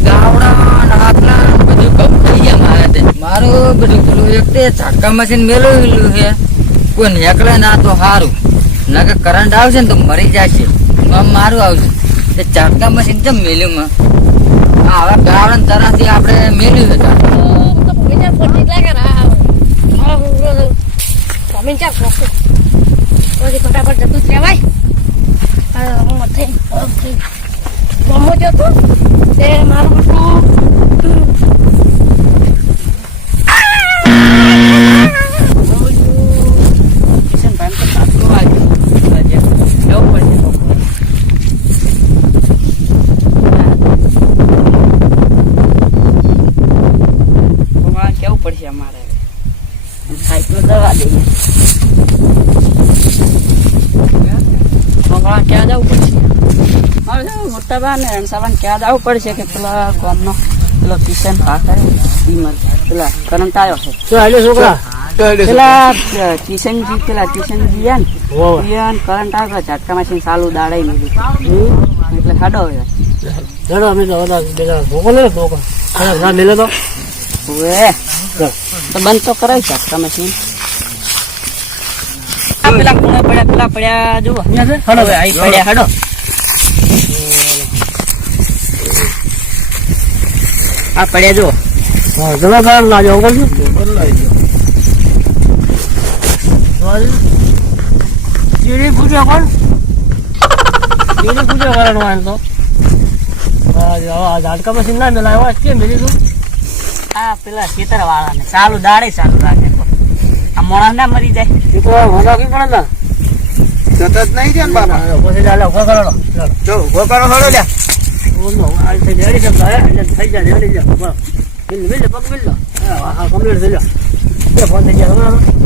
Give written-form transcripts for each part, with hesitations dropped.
ગાવડા આટલા બધું કપ થઈ ગયા મારે તે મારું બધું પેલું એક તે ઝાટકા મશીન મેળવેલું છે કોઈ નીકળે ના તો સારું ના કે કરંટ આવશે ને તો મરી જશે મારું આવશે તે ઝાટકા મશીન કેમ મેલ્યું માં હવે ગાવડા તરફથી આપણે મેળવ્યું હતા ફટાફટ જતું જ રહેવાય ગમો જતો તે મારું કેવું પડશે અમારે સાઈડ દવા દઈએ ક્યાં જવું પડશે મોટા બા ને રણસાબા ક્યાં જવું પડશે કે પેલા ગામનો પેલો કિશન હા કરે પેલા કરંટ આવ્યો છે છોકરા પેલા કિશનજી ગયા ને કરંટ આવ્યો ઝાટકા મશીન ચાલુ દાડાઈ લીધું એટલે ખાડો ચલો અમે ધોકો લે ધોકો મેલે તો તો બંધ તો કરાય ઝાટકા મશીન પેલા ખૂણા પેલા પડ્યા જુઓ હડો પડ્યા હડો આ પડ્યા જુઓ જરા સારું લાજો અંકલ ચીડી પૂછો કોણ ચીડી પૂછો કરવાનું તો ઝાટકા મશીન ના મેલાય કેમ મેલી તું આ પેલા ખેતર વાળા ને ચાલુ દાડે ચાલુ રાખે આ મોણા ના મરી જાય એ તો હોનાકી પડે ને સતત નહીં છે ને બાપા પછી ચાલે ઉભો કરો જો ઉભો કરો હળો લ્યા થઈ જાય રેડી જા મિલ પગ મિલ લો હા કમ્પ્લીટ થઈ લો ફોન થઈ ગયા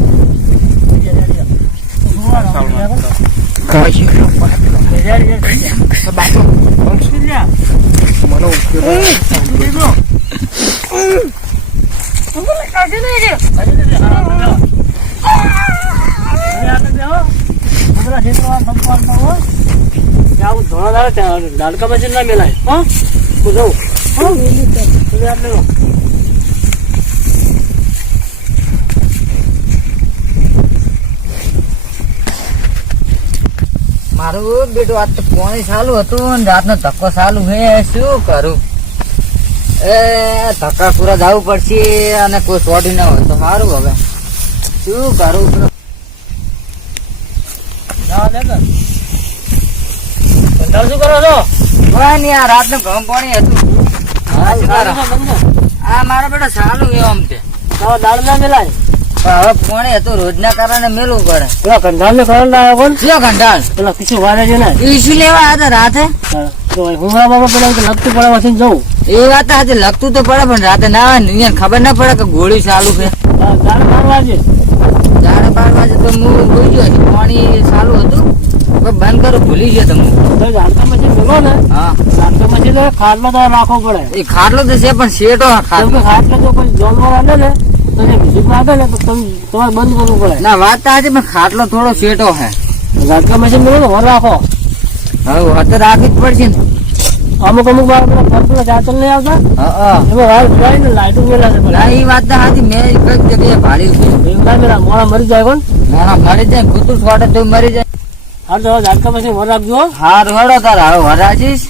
ઝાટકા મશીન ના મેલાય હા હું જઉં મારું બેટું આજ તો પાણી ચાલુ હતું ને રાતનો ધક્કો ચાલુ હે શું કરું એ ધક્કા પૂરા જવું પડશે અને કોઈ સોટી ના હોય તો સારું હવે શું કરું શું કરો છો આ રાતનું ગરમ પાણી હતું આ મારા બેટા ચાલુ એમ આમ તે દાળ ના મેલાય હવે પાણી હતું રોજના કારણે મેલવું પડે પેલા કંઢાળ ને કરંટ આવ્યો કોણ કયો ઘંટાળ પેલા কিছু વારે છે ને ઈસુ લેવા હતા રાતે હું બાબા પેલા લગતું પડે પછી જવું એ વાત આજે લગતું તો પડે પણ રાતે ના હોય ખબર ના પડે કે ગોળી ચાલુ છે દાળ 12 વાગે 12 વાગે તો હું જોઈ ગયો પાણી ચાલુ હતું બંધ કરો ભૂલી ગયો તમે ઝાટકા મશીન બોલો ને હા ઝાટકા મશીન ખાટલો તો રાખવો પડે એ ખાટલો તો છે પણ શેટો ખાટલો જો કોઈ જોલમાં આવે ને તો બીજું લાગે ને તો તમારે બંધ કરવું પડે ના વાત તો આજે પણ ખાટલો થોડો શેટો હે ઝાટકા મશીન બોલો ને રાખો હવે તો રાખવી જ પડશે ને અમુક વાર પેલા ચાચલ નહીં આવતા એમાં વાર જોઈ ને લાઈટું મેલા છે એ વાત તો આજે મેં કઈ જગ્યાએ ભાડ્યું છે મોડા મરી જાય કોણ મોણા મરી જાય કૂતરું છોડે તો મરી જાય હા તો ઝાટકા મશીન વર આપજો હાર હડો તાર હવે વરાજીશ